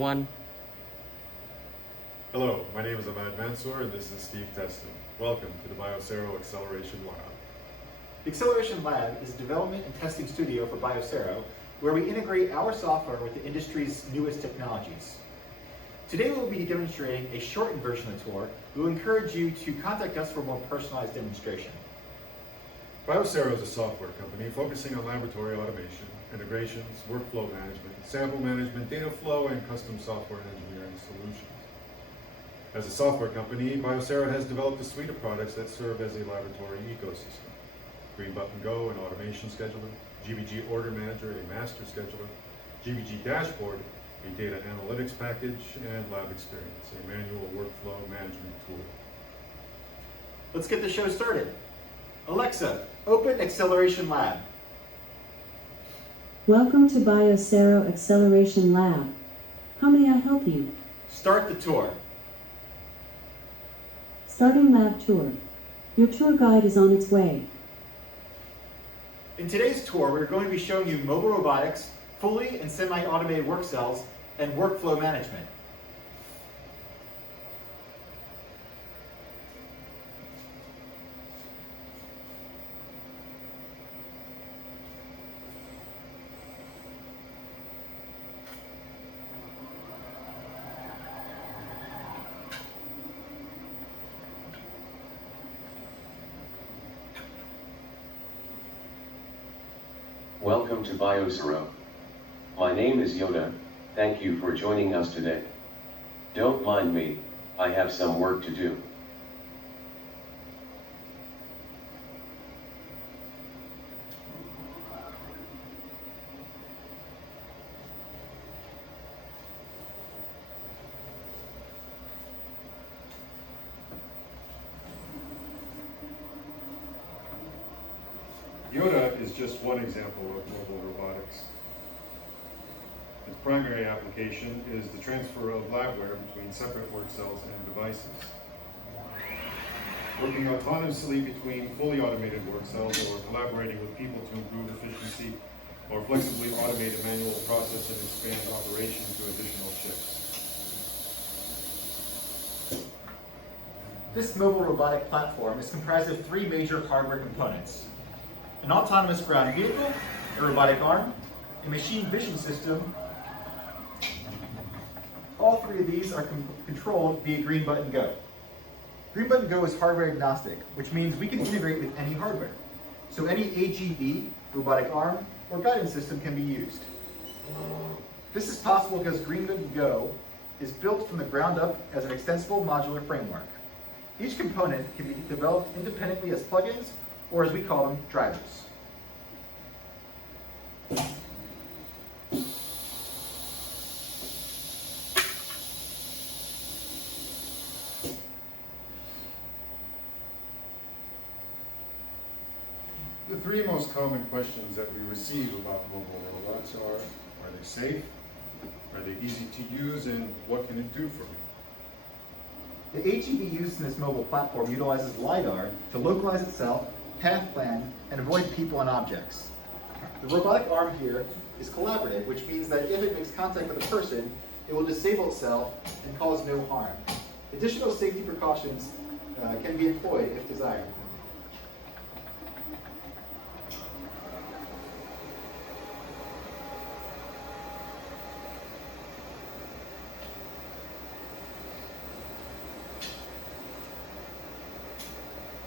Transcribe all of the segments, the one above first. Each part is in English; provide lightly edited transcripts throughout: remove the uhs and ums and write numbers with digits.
1. Hello, my name is Ahmad Mansour and this is Steve Teston. Welcome to the Biosero Acceleration Lab. The Acceleration Lab is a development and testing studio for Biosero, where we integrate our software with the industry's newest technologies. Today we will be demonstrating a shortened version of the tour. We will encourage you to contact us for a more personalized demonstration. Biosero is a software company focusing on laboratory automation, integrations, workflow management, sample management, data flow, and custom software and engineering solutions. As a software company, Biosero has developed a suite of products that serve as a laboratory ecosystem. GreenButtonGo, an automation scheduler, GBG Order Manager, a master scheduler, GBG Dashboard, a data analytics package, and Lab Experience, a manual workflow management tool. Let's get the show started. Alexa, open Acceleration Lab. Welcome to Biosero Acceleration Lab. How may I help you? Start the tour. Starting lab tour. Your tour guide is on its way. In today's tour, we're going to be showing you mobile robotics, fully and semi-automated work cells, and workflow management. Welcome to Biosero. My name is Yoda. Thank you for joining us today. Don't mind me, I have some work to do. Yoda is just one example of mobile robotics. Its primary application is the transfer of labware between separate work cells and devices. Working autonomously between fully automated work cells or collaborating with people to improve efficiency or flexibly automate a manual process and expand operation to additional shifts. This mobile robotic platform is comprised of three major hardware components: an autonomous ground vehicle, a robotic arm, a machine vision system. All three of these are controlled via GreenButtonGo. GreenButtonGo is hardware agnostic, which means we can integrate with any hardware. So any AGV, robotic arm, or guidance system can be used. This is possible because GreenButtonGo is built from the ground up as an extensible modular framework. Each component can be developed independently as plugins, or as we call them, drivers. The three most common questions that we receive about mobile robots are they safe? Are they easy to use? And what can it do for me? The AGV used in this mobile platform utilizes LiDAR to localize itself, path plan, and avoid people and objects. The robotic arm here is collaborative, which means that if it makes contact with a person, it will disable itself and cause no harm. Additional safety precautions can be employed if desired.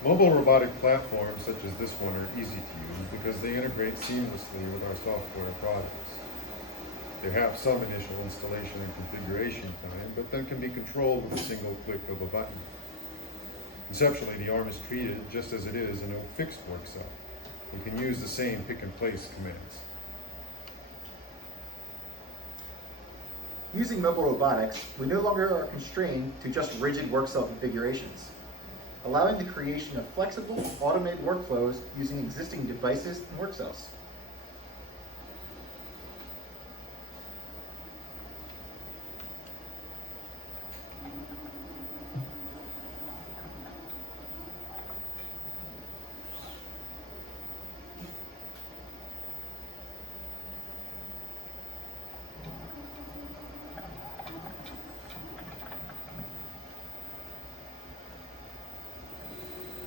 Mobile robotic platforms such as this one are easy to use because they integrate seamlessly with our software products. They have some initial installation and configuration time, but then can be controlled with a single click of a button. Conceptually, the arm is treated just as it is in a fixed work cell. We can use the same pick and place commands. Using mobile robotics, we no longer are constrained to just rigid work cell configurations, allowing the creation of flexible, automated workflows using existing devices and work cells.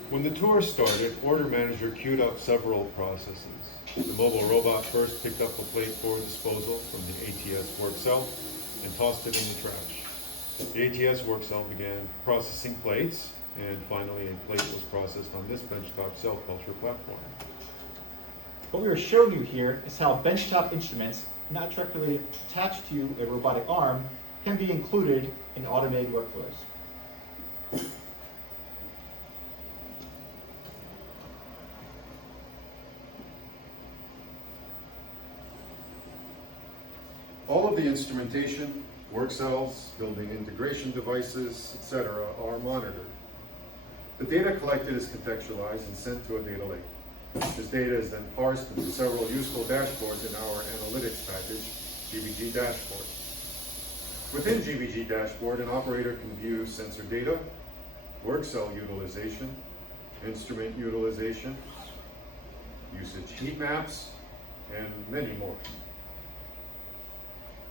When the tour started, Order Manager queued up several processes. The mobile robot first picked up a plate for disposal from the ATS work cell and tossed it in the trash. The ATS work cell began processing plates, and finally a plate was processed on this benchtop cell culture platform. What we are showing you here is how Benchtop Instruments, not directly attached to a robotic arm, can be included in automated workflows. All of the instrumentation, work cells, building integration devices, etc. are monitored. The data collected is contextualized and sent to a data lake. This data is then parsed into several useful dashboards in our analytics package, GBG Dashboard. Within GBG Dashboard, an operator can view sensor data, work cell utilization, instrument utilization, usage heat maps, and many more.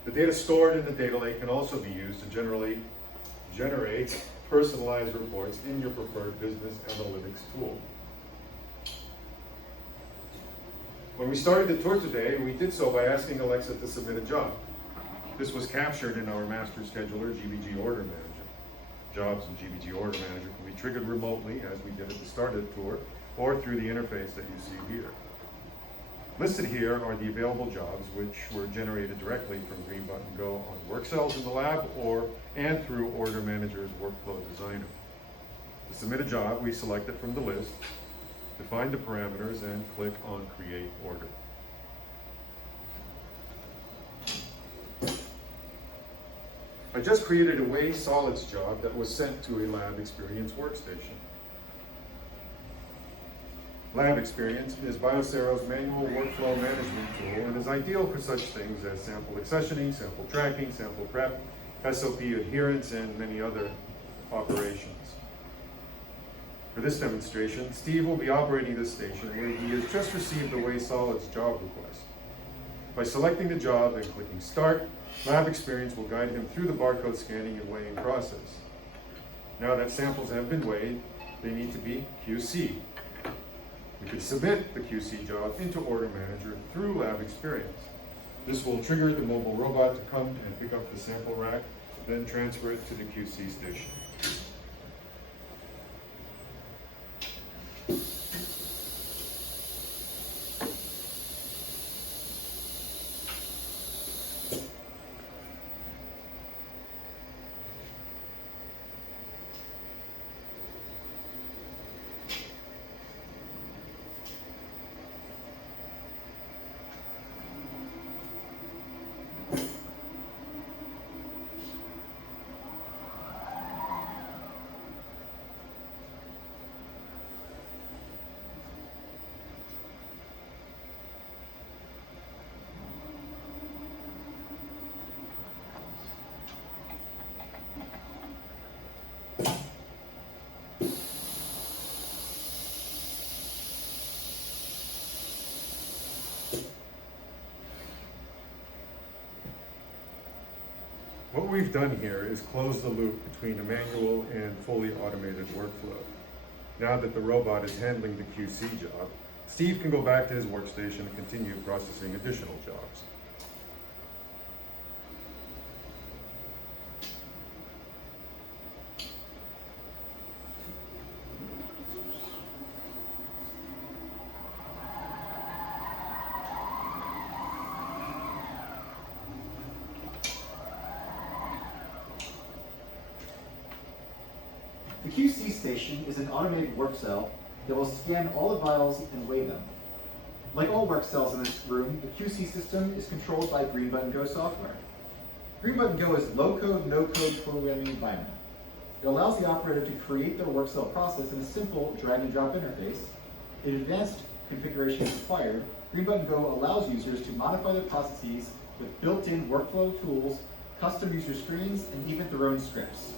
The data stored in the data lake can also be used to generate personalized reports in your preferred business analytics tool. When we started the tour today, we did so by asking Alexa to submit a job. This was captured in our master scheduler, GBG Order Manager. Jobs in GBG Order Manager can be triggered remotely, as we did at the start of the tour, or through the interface that you see here. Listed here are the available jobs which were generated directly from GreenButtonGo on work cells in the lab and through Order Manager's Workflow Designer. To submit a job, we select it from the list, define the parameters, and click on Create Order. I just created a Weigh Solids job that was sent to a Lab Experience workstation. Lab Experience is Biosero's manual workflow management tool and is ideal for such things as sample accessioning, sample tracking, sample prep, SOP adherence, and many other operations. For this demonstration, Steve will be operating this station where he has just received the Weigh Solids job request. By selecting the job and clicking Start, Lab Experience will guide him through the barcode scanning and weighing process. Now that samples have been weighed, they need to be QC. We could submit the QC job into Order Manager through Lab Experience. This will trigger the mobile robot to come and pick up the sample rack, then transfer it to the QC station. What we've done here is close the loop between a manual and fully automated workflow. Now that the robot is handling the QC job, Steve can go back to his workstation and continue processing additional jobs. The QC station is an automated work cell that will scan all the vials and weigh them. Like all work cells in this room, the QC system is controlled by GreenButtonGo software. GreenButtonGo is low-code, no-code programming environment. It allows the operator to create their work cell process in a simple drag-and-drop interface. If advanced configuration is required, GreenButtonGo allows users to modify their processes with built-in workflow tools, custom user screens, and even their own scripts.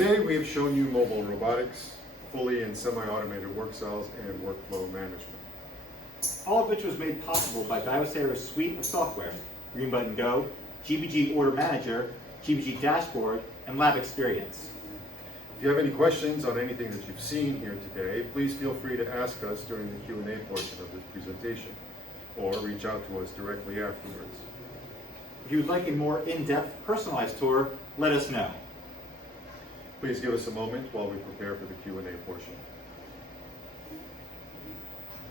Today we have shown you mobile robotics, fully and semi-automated work cells, and workflow management. All of which was made possible by Biosero's suite of software, GreenButtonGo, GBG Order Manager, GBG Dashboard, and Lab Experience. If you have any questions on anything that you've seen here today, please feel free to ask us during the Q&A portion of this presentation, or reach out to us directly afterwards. If you would like a more in-depth, personalized tour, let us know. Please give us a moment while we prepare for the Q&A portion.